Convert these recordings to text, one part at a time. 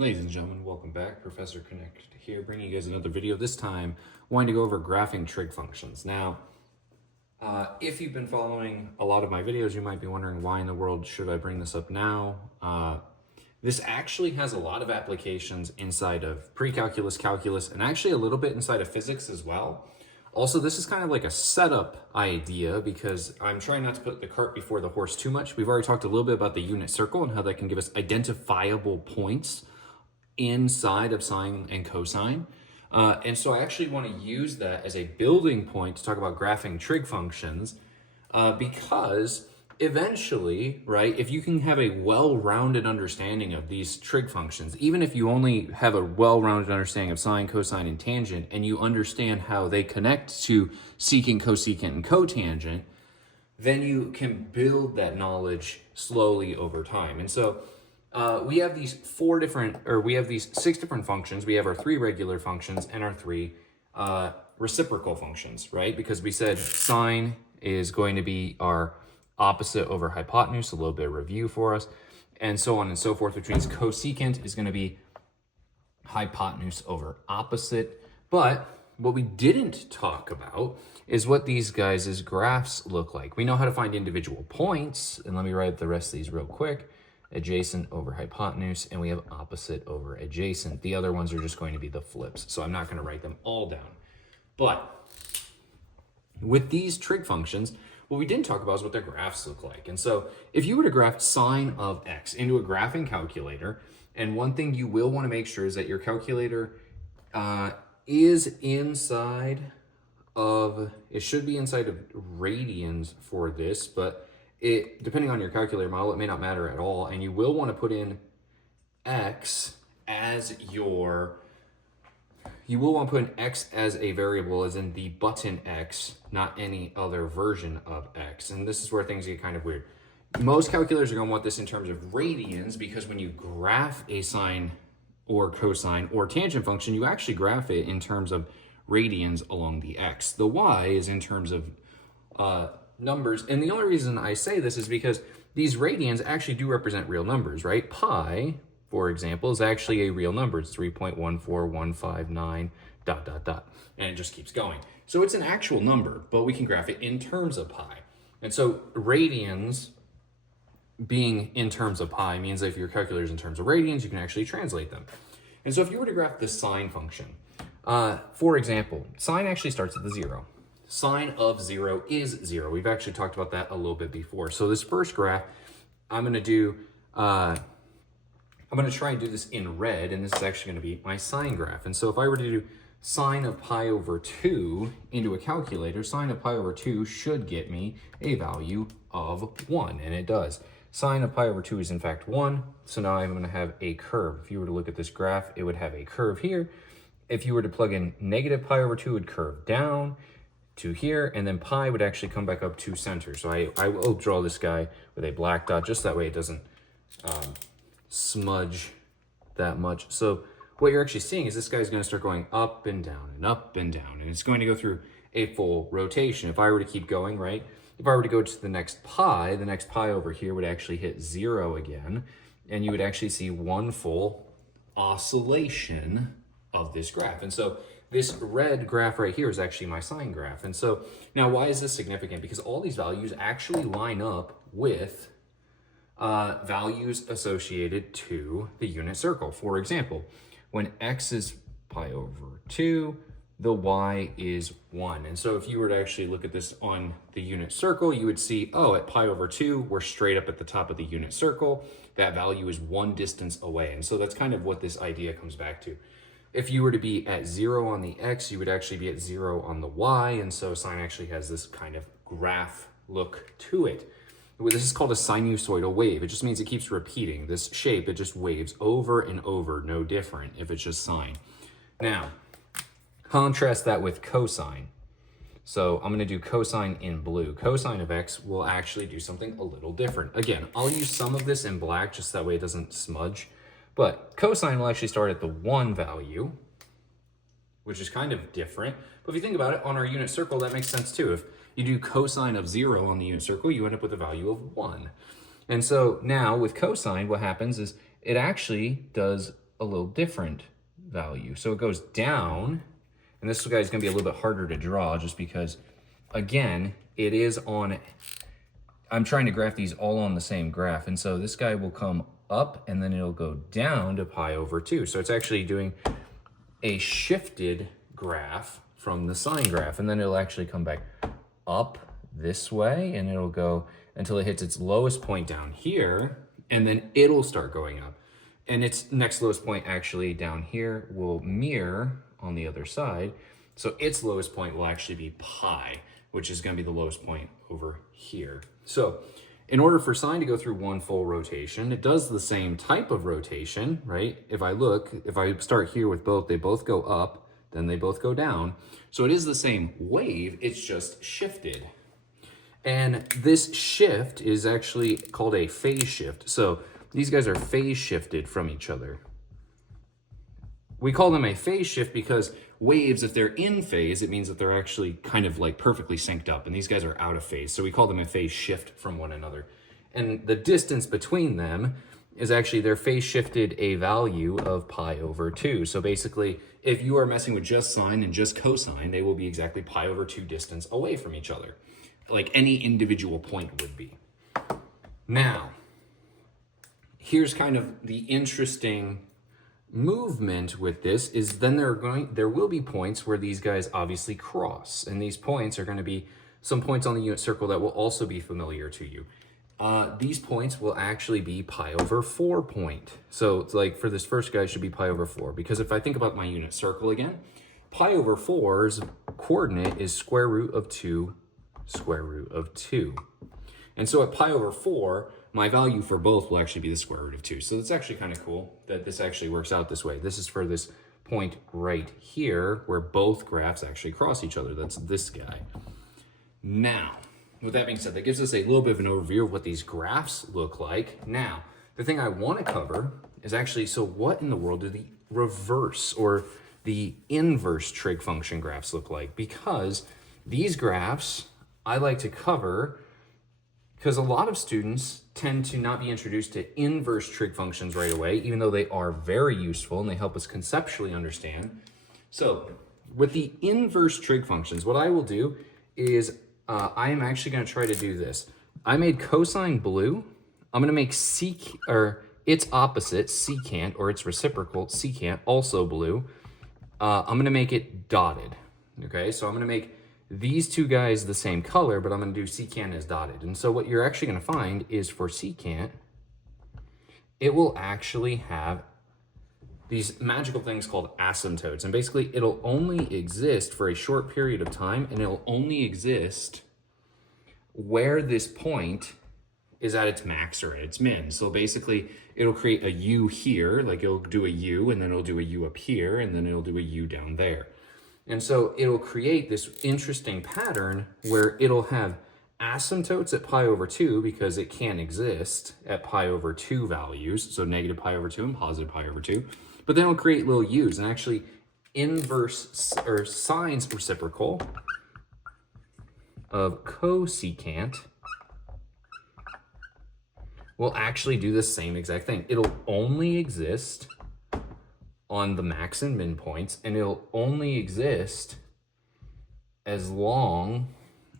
Ladies and gentlemen, welcome back. Professor Connect here, bringing you guys another video. This time, wanting to go over graphing trig functions. Now, if you've been following a lot of my videos, you might be wondering why in the world should I bring this up now? This actually has a lot of applications inside of pre-calculus, calculus, and actually a little bit inside of physics as well. Also, this is kind of like a setup idea because I'm trying not to put the cart before the horse too much. We've already talked a little bit about the unit circle and how that can give us identifiable points inside of sine and cosine. And so I actually want to use that as a building point to talk about graphing trig functions because eventually, right, if you can have a well-rounded understanding of these trig functions, even if you only have a well-rounded understanding of sine, cosine, and tangent, and you understand how they connect to secant, cosecant, and cotangent, then you can build that knowledge slowly over time. And so we have these six different functions. We have our three regular functions and our three reciprocal functions, right? Because we said sine is going to be our opposite over hypotenuse, a little bit of review for us, and so on and so forth, which means cosecant is going to be hypotenuse over opposite. But what we didn't talk about is what these guys' graphs look like. We know how to find individual points, and let me write the rest of these real quick. Adjacent over hypotenuse, and we have opposite over adjacent. The other ones are just going to be the flips, so I'm not going to write them all down. But with these trig functions, what we didn't talk about is what their graphs look like. And so if you were to graph sine of x into a graphing calculator, and one thing you will want to make sure is that your calculator is inside of, it should be inside of radians for this, but it, depending on your calculator model, it may not matter at all, and you will want to put in x as your, you will want to put in x as a variable, as in the button x, not any other version of x. And this is where things get kind of weird. Most calculators are going to want this in terms of radians, because when you graph a sine or cosine or tangent function, you actually graph it in terms of radians along the x. The y is in terms of numbers. And the only reason I say this is because these radians actually do represent real numbers, right? Pi, for example, is actually a real number. It's 3.14159 ... And it just keeps going. So it's an actual number, but we can graph it in terms of pi. And so radians being in terms of pi means that if your calculator is in terms of radians, you can actually translate them. And so if you were to graph the sine function, for example, sine actually starts at the 0. Sine of 0 is 0. We've actually talked about that a little bit before. So this first graph, I'm going to try and do this in red, and this is actually going to be my sine graph. And so if I were to do sine of pi over 2 into a calculator, sine of pi over 2 should get me a value of 1, and it does. Sine of pi over 2 is in fact 1, so now I'm going to have a curve. If you were to look at this graph, it would have a curve here. If you were to plug in negative pi over 2, it would curve down to here, and then pi would actually come back up to center. So I will draw this guy with a black dot, just that way it doesn't smudge that much. So what you're actually seeing is this guy's going to start going up and down and up and down, and it's going to go through a full rotation. If I were to keep going, right, if I were to go to the next pi over here would actually hit 0 again, and you would actually see one full oscillation of this graph. And so this red graph right here is actually my sine graph. And so now why is this significant? Because all these values actually line up with values associated to the unit circle. For example, when x is pi over 2, the y is 1. And so if you were to actually look at this on the unit circle, you would see, oh, at pi over 2, we're straight up at the top of the unit circle. That value is 1 distance away. And so that's kind of what this idea comes back to. If you were to be at 0 on the x, you would actually be at 0 on the y, and so sine actually has this kind of graph look to it. This is called a sinusoidal wave. It just means it keeps repeating. This shape, it just waves over and over, no different if it's just sine. Now, contrast that with cosine. So I'm going to do cosine in blue. Cosine of x will actually do something a little different. Again, I'll use some of this in black just that way it doesn't smudge. But cosine will actually start at the 1 value, which is kind of different. But if you think about it, on our unit circle, that makes sense too. If you do cosine of 0 on the unit circle, you end up with a value of 1. And so now with cosine, what happens is it actually does a little different value. So it goes down, and this guy is going to be a little bit harder to draw just because, again, it is on, I'm trying to graph these all on the same graph. And so this guy will come up and then it'll go down to pi over 2. So it's actually doing a shifted graph from the sine graph. And then it'll actually come back up this way and it'll go until it hits its lowest point down here. And then it'll start going up. And its next lowest point actually down here will mirror on the other side. So its lowest point will actually be pi, which is going to be the lowest point over here. So in order for sine to go through one full rotation, it does the same type of rotation, right? If I start here with both, they both go up, then they both go down. So it is the same wave, it's just shifted. And this shift is actually called a phase shift. So these guys are phase shifted from each other. We call them a phase shift because waves, if they're in phase, it means that they're actually kind of like perfectly synced up, and these guys are out of phase. So we call them a phase shift from one another. And the distance between them is actually they're phase shifted a value of pi over 2. So basically, if you are messing with just sine and just cosine, they will be exactly pi over 2 distance away from each other, like any individual point would be. Now, here's kind of the interesting movement with this is then there will be points where these guys obviously cross, and these points are going to be some points on the unit circle that will also be familiar to you. These points will actually be pi over 4 point. So it's like for this first guy, it should be pi over 4, because if I think about my unit circle again, pi over 4's coordinate is square root of 2 square root of 2. And so at pi over 4, my value for both will actually be the square root of 2. So it's actually kind of cool that this actually works out this way. This is for this point right here where both graphs actually cross each other. That's this guy. Now, with that being said, that gives us a little bit of an overview of what these graphs look like. Now, the thing I want to cover is actually, so what in the world do the reverse or the inverse trig function graphs look like? Because these graphs I like to cover because a lot of students tend to not be introduced to inverse trig functions right away, even though they are very useful and they help us conceptually understand. So with the inverse trig functions, what I will do is I am actually going to try to do this. I made cosine blue. I'm going to make its opposite, secant, or its reciprocal, secant, also blue. I'm going to make it dotted. Okay, so I'm going to make these two guys the same color, but I'm going to do secant as dotted. And so what you're actually going to find is for secant, it will actually have these magical things called asymptotes. And basically, it'll only exist for a short period of time, and it'll only exist where this point is at its max or at its min. So basically, it'll create a U here, like it'll do a U, and then it'll do a U up here, and then it'll do a U down there. And so it'll create this interesting pattern where it'll have asymptotes at pi over 2 because it can't exist at pi over 2 values, so negative pi over 2 and positive pi over 2. But then it'll create little u's, and actually inverse or sine's reciprocal of cosecant will actually do the same exact thing. It'll only exist on the max and min points, and it'll only exist as long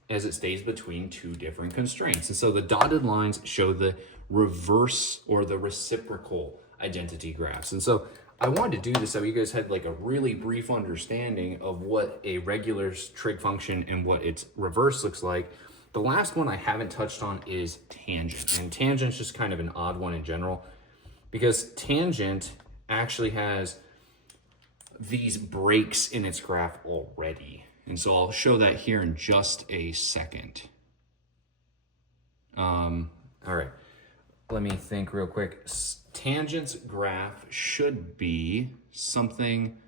as it stays between two different constraints. And so the dotted lines show the reverse or the reciprocal identity graphs. And so I wanted to do this so you guys had like a really brief understanding of what a regular trig function and what its reverse looks like. The last one I haven't touched on is tangent. And tangent's just kind of an odd one in general because tangent actually has these breaks in its graph already. And so I'll show that here in just a second. All right, let me think real quick. Tangent's graph should be something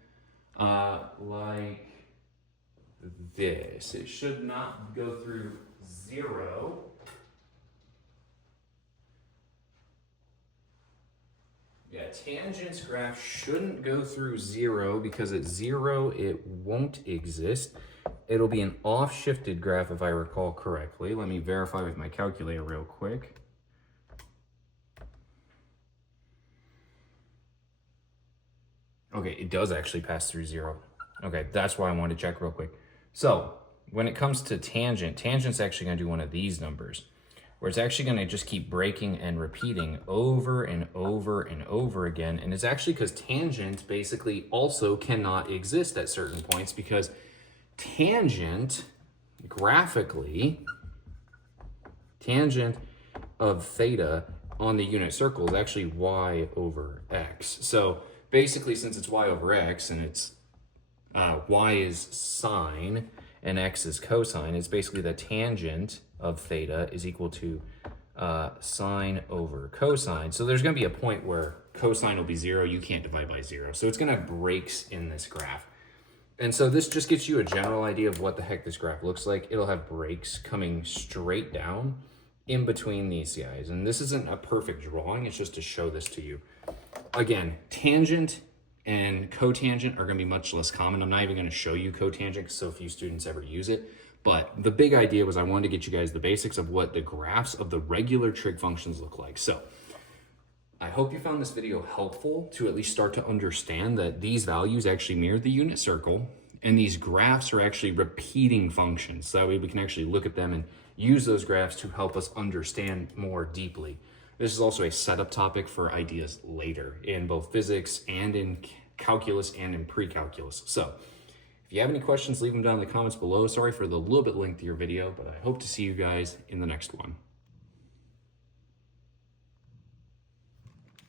like this. It should not go through 0. Yeah, tangent's graph shouldn't go through 0 because at 0 it won't exist. It'll be an off-shifted graph if I recall correctly. Let me verify with my calculator real quick. Okay, it does actually pass through 0. Okay, that's why I wanted to check real quick. So when it comes to tangent, tangent's actually going to do one of these numbers, where it's actually going to just keep breaking and repeating over and over and over again. And it's actually because tangent basically also cannot exist at certain points, because tangent, graphically, tangent of theta on the unit circle is actually y over x. So basically, since it's y over x and it's y is sine and x is cosine, it's basically the tangent of theta is equal to sine over cosine. So there's going to be a point where cosine will be 0. You can't divide by 0. So it's going to have breaks in this graph. And so this just gives you a general idea of what the heck this graph looks like. It'll have breaks coming straight down in between these guys. And this isn't a perfect drawing. It's just to show this to you. Again, tangent and cotangent are going to be much less common. I'm not even going to show you cotangent because so few students ever use it. But the big idea was I wanted to get you guys the basics of what the graphs of the regular trig functions look like. So I hope you found this video helpful to at least start to understand that these values actually mirror the unit circle, and these graphs are actually repeating functions. So that way we can actually look at them and use those graphs to help us understand more deeply. This is also a setup topic for ideas later in both physics and in calculus and in pre-calculus. So if you have any questions, leave them down in the comments below. Sorry for the little bit lengthier video, but I hope to see you guys in the next one.